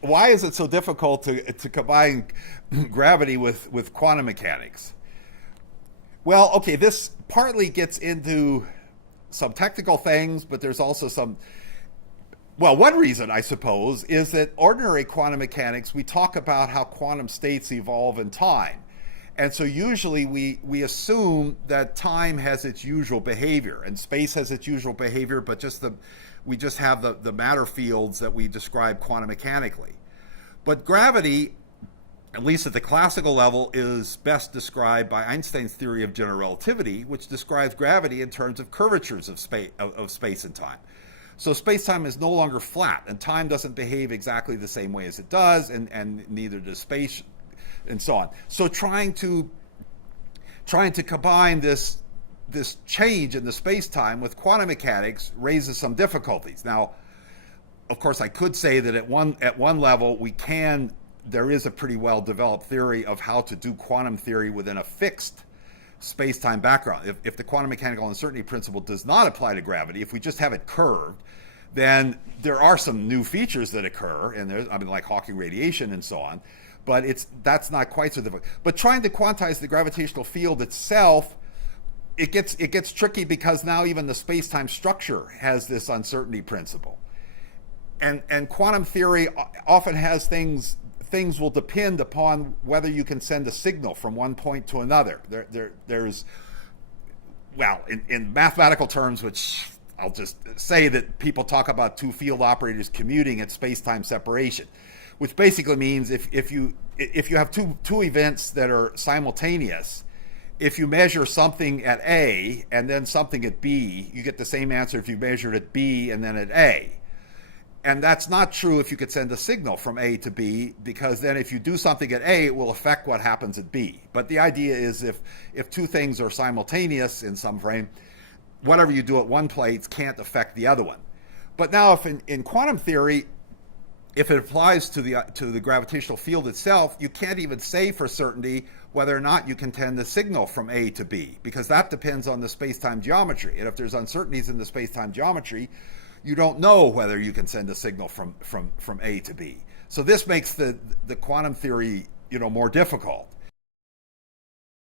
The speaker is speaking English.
why is it so difficult to combine gravity with quantum mechanics? Well, okay, this partly gets into some technical things, but there's also some. Well, one reason, I suppose, is that ordinary quantum mechanics, we talk about how quantum states evolve in time. And so usually we assume that time has its usual behavior and space has its usual behavior, but we just have the matter fields that we describe quantum mechanically. But gravity, at least at the classical level, is best described by Einstein's theory of general relativity, which describes gravity in terms of curvatures of space and time. So space-time is no longer flat, and time doesn't behave exactly the same way as it does, and neither does space, and so on. So trying to combine this change in the space-time with quantum mechanics raises some difficulties. Now, of course, I could say that at one level there is a pretty well-developed theory of how to do quantum theory within a fixed space-time background. If the quantum mechanical uncertainty principle does not apply to gravity, if we just have it curved, then there are some new features that occur, and like Hawking radiation and so on, but that's not quite so difficult. But trying to quantize the gravitational field itself, it gets tricky because now even the space-time structure has this uncertainty principle. And quantum theory often has things will depend upon whether you can send a signal from one point to another. There's, well, in mathematical terms, which I'll just say that people talk about two field operators commuting at space-time separation, which basically means if you have two events that are simultaneous, if you measure something at A and then something at B, you get the same answer if you measured at B and then at A. And that's not true if you could send a signal from A to B, because then if you do something at A, it will affect what happens at B. But the idea is if two things are simultaneous in some frame, whatever you do at one place can't affect the other one. But now if in quantum theory, if it applies to the gravitational field itself, you can't even say for certainty whether or not you can send the signal from A to B, because that depends on the space-time geometry. And if there's uncertainties in the space-time geometry, you don't know whether you can send a signal from A to B. So this makes the quantum theory more difficult.